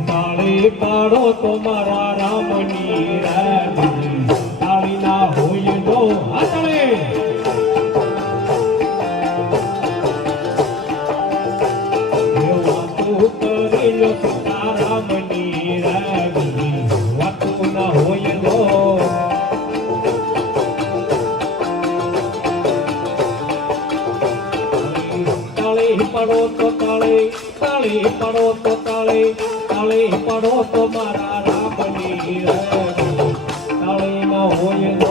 તાળી પાડો તો મારા રામની રાજી તાળી ના હોય તો હાથળે વાતું કરી લો સીતારામની રાજી વાતું ના હોય તો તાળી પાડો તો તાળી પડો તો તાળી પડો તો મારા રામની તાળી ન હોય તો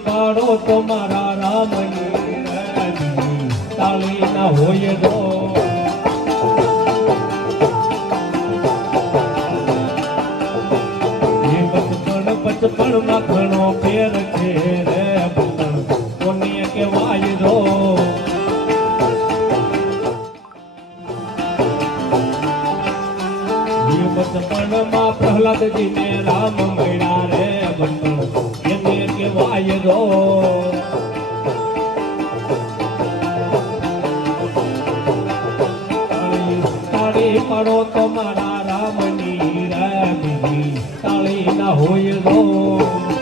પાડો તો મારા રામની તાળી ના હોય તો બચપણ માં ઘણો ફેર છે રે બચપણ કોને કેવાય દો બચપણ માં પ્રહલાદજી ને રામ મળ્યા રે બચપણ એને કેવાય દો તાળી પાડો તો મારા રામની રાજી તાળી ના હોય તો